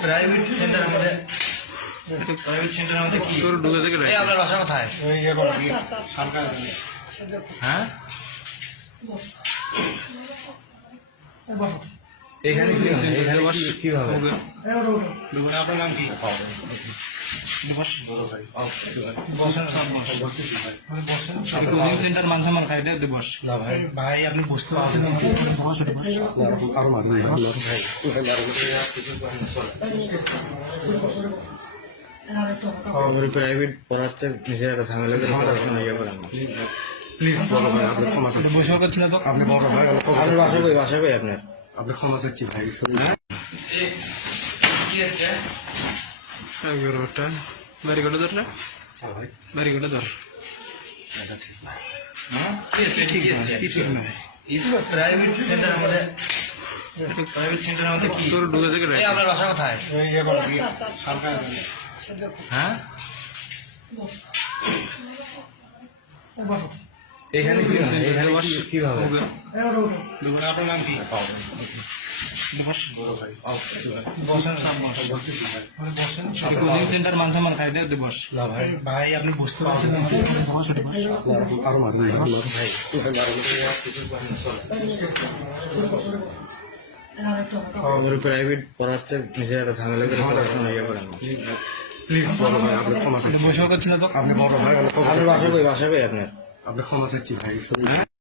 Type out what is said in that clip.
Private centre আমাদের private centre আমাদের কি ঢুকেছে আপনার বাসা কোথায়? হ্যাঁ এখানে কিভাবে আপনার নাম কি? কোচিং সেন্টার মানসামান খাইতে দিবস না ভাই ভাই আপনি বুঝতে পারছেন প্রাইভেট পড়াচ্ছে নিজের একটা ঝামেলা করে পড়াশোনা ইয়ে করেন প্লিজ বড় ভাই আপনি ক্ষমা চাচ্ছি বসে করছেন না তো আপনি বড় ভাই আপনার বাসা কই আপনার আপনি ক্ষমা চাচ্ছি ভাই কি হচ্ছে বাড়িঘরটা ধর না বাড়িঘরটা ধর প্রাইভেট সেন্টার আমাদের প্রাইভেট সেন্টার আমাদের কি ঢুকেছে আপনার বাসা কোথায়? হ্যাঁ এখানে কিভাবে আপনার নাম কি? কোচিং সেন্টার মানসামান খাইতে দিবস না ভাই ভাই আপনি বুঝতে পারছেন প্রাইভেট পড়াচ্ছে নিজের একটা ঝামেলা করে পড়াশোনা ইয়ে করেন প্লিজ বড় ভাই আপনি ক্ষমা চাচ্ছি বসে করছেন না তো আপনি বড় ভাই আপনার বাসা কই আপনার আপনি ক্ষমা চাচ্ছি ভাই